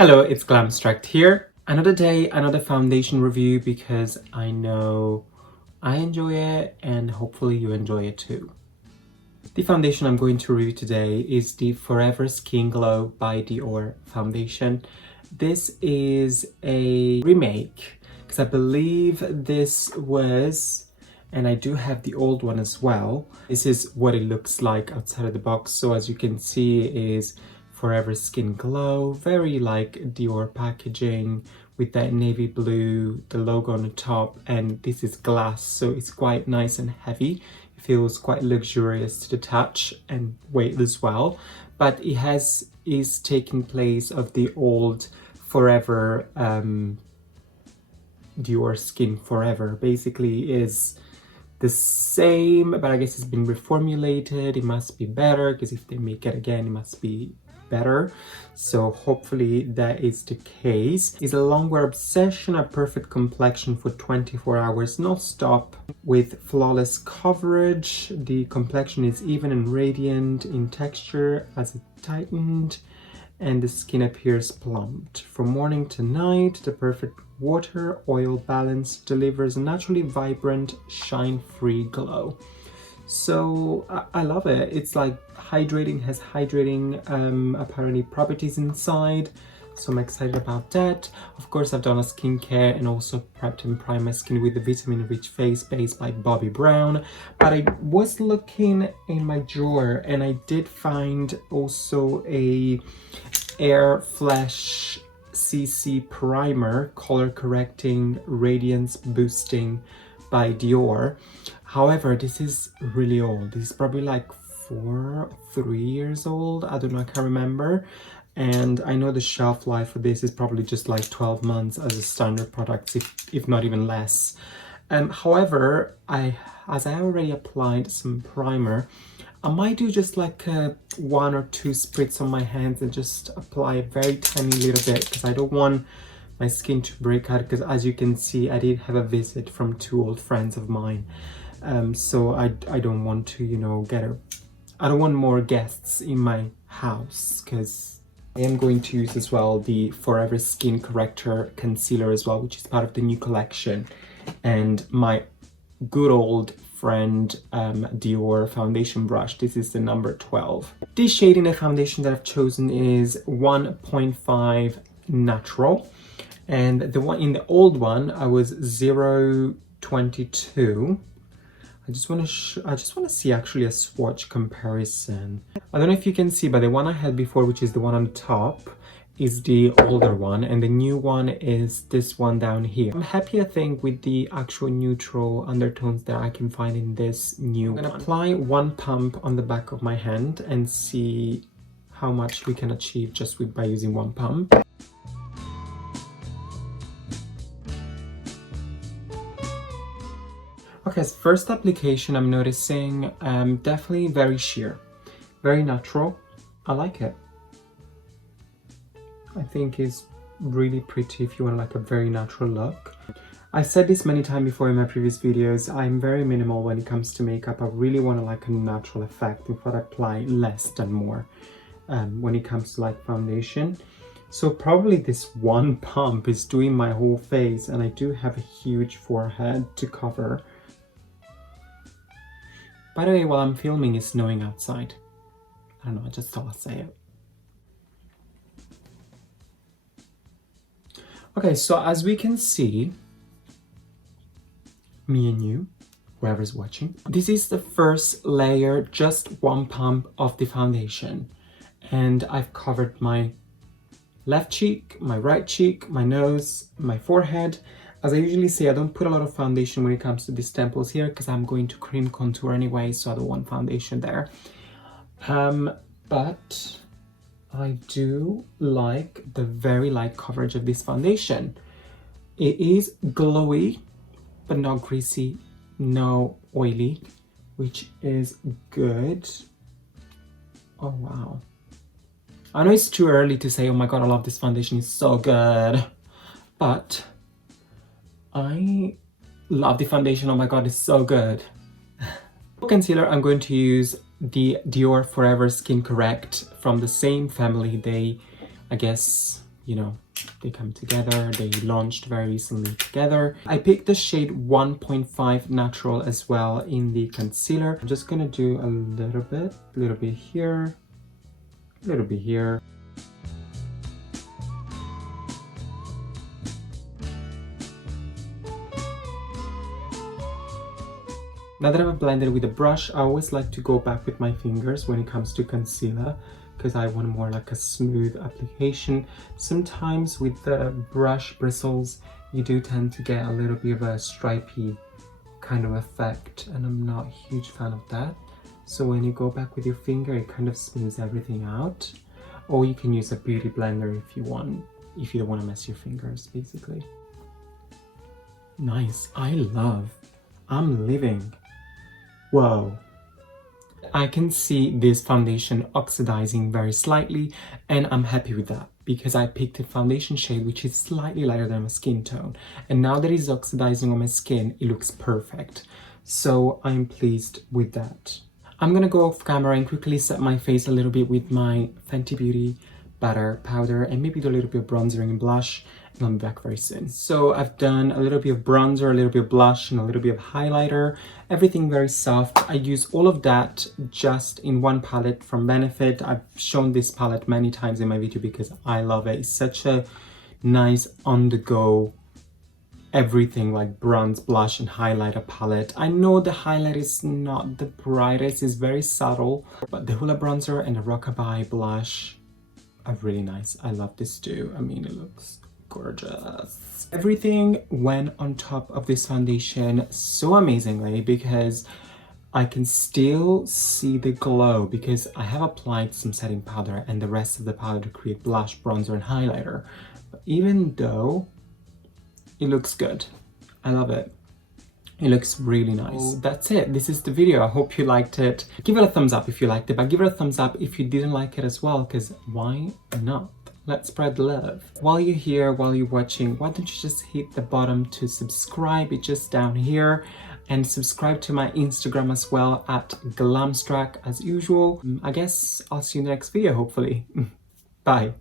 Hello, it's Glamstract here. Another day, another foundation review because I know I enjoy it and hopefully you enjoy it too. The foundation I'm going to review today is the Forever Skin Glow by Dior foundation. This is a remake because I believe this was, and I do have the old one as well. This is what it looks like outside of the box. So as you can see, it is Forever Skin Glow, very like Dior packaging with that navy blue, the logo on the top, and this is glass, so it's quite nice and heavy. It feels quite luxurious to the touch and weight as well, but it is taking place of the old Forever Dior Skin Forever. Basically is the same, but I guess it's been reformulated. It must be better because if they make it again, it must be better. So hopefully that is the case. It's a long-wear obsession, a perfect complexion for 24 hours non-stop with flawless coverage. The complexion is even and radiant in texture as it tightened, and the skin appears plumped. From morning to night, the perfect water-oil balance delivers a naturally vibrant, shine-free glow. So I love it. It's like hydrating, has hydrating apparently properties inside. So I'm excited about that. Of course, I've done a skincare and also prepped and primed my skin with the vitamin-rich face base by Bobbi Brown. But I was looking in my drawer and I did find also a Air Flash CC primer, color correcting, radiance boosting by Dior. However, this is really old. This is probably like 3 years old. I don't know, I can't remember. And I know the shelf life for this is probably just like 12 months as a standard product, if not even less. However, as I already applied some primer, I might do just like 1 or 2 spritz on my hands and just apply a very tiny little bit because I don't want my skin to break out, because as you can see, I did have a visit from 2 old friends of mine. So I don't want to, you know, I don't want more guests in my house, because I am going to use as well the Forever Skin Corrector Concealer as well, which is part of the new collection, and my good old friend Dior foundation brush. This is the number 12. The shade in the foundation that I've chosen is 1.5 Natural, and the one in the old one I was 0.22. I just want to see actually a swatch comparison. I don't know if you can see, but the one I had before, which is the one on the top, is the older one, and the new one is this one down here. I'm happy, I think, with the actual neutral undertones that I can find in this new one. I'm gonna apply 1 pump on the back of my hand and see how much we can achieve just by using 1 pump. Okay, as first application, I'm noticing definitely very sheer, very natural. I like it. I think it's really pretty if you want like a very natural look. I've said this many times before in my previous videos, I'm very minimal when it comes to makeup. I really want like a natural effect. In fact, I apply less than more when it comes to like foundation. So probably this 1 pump is doing my whole face, and I do have a huge forehead to cover. By the way, while I'm filming, it's snowing outside. I don't know, I just thought I'd say it. Okay, so as we can see, me and you, whoever's watching, this is the first layer, just 1 pump of the foundation. And I've covered my left cheek, my right cheek, my nose, my forehead. As I usually say, I don't put a lot of foundation when it comes to these temples here because I'm going to cream contour anyway, so I don't want foundation there. But I do like the very light coverage of this foundation. It is glowy, but not greasy, no oily, which is good. Oh, wow. I know it's too early to say, oh my god, I love this foundation, it's so good. But I love the foundation, oh my god, it's so good. For concealer, I'm going to use the Dior Forever Skin Correct from the same family. They, I guess, you know, they come together. They launched very recently together. I picked the shade 1.5 Natural as well in the concealer. I'm just gonna do a little bit here, a little bit here. Now that I've blended with a brush, I always like to go back with my fingers when it comes to concealer because I want more like a smooth application. Sometimes with the brush bristles, you do tend to get a little bit of a stripy kind of effect, and I'm not a huge fan of that. So when you go back with your finger, it kind of smooths everything out. Or you can use a beauty blender if you want, if you don't want to mess your fingers, basically. Nice, I'm living. Whoa. I can see this foundation oxidizing very slightly, and I'm happy with that because I picked a foundation shade which is slightly lighter than my skin tone, and now that it's oxidizing on my skin, it looks perfect. So I'm pleased with that. I'm gonna go off camera and quickly set my face a little bit with my Fenty Beauty Butter powder and maybe do a little bit of bronzer and blush, and I'll be back very soon. So I've done a little bit of bronzer, a little bit of blush, and a little bit of highlighter. Everything very soft. I use all of that just in one palette from Benefit. I've shown this palette many times in my video because I love it. It's such a nice on-the-go everything like bronze, blush, and highlighter palette. I know the highlight is not the brightest, it's very subtle, but the Hoola bronzer and the Rockabye blush are really nice. I love this too. I mean, it looks gorgeous. Everything went on top of this foundation so amazingly because I can still see the glow because I have applied some setting powder and the rest of the powder to create blush, bronzer, and highlighter. But even though it looks good, I love it. It looks really nice. That's it. This is the video. I hope you liked it. Give it a thumbs up if you liked it, but give it a thumbs up if you didn't like it as well, because why not? Let's spread love. While you're here, while you're watching, why don't you just hit the bottom to subscribe? It's just down here. And subscribe to my Instagram as well at Glamstract as usual. I guess I'll see you in the next video, hopefully. Bye.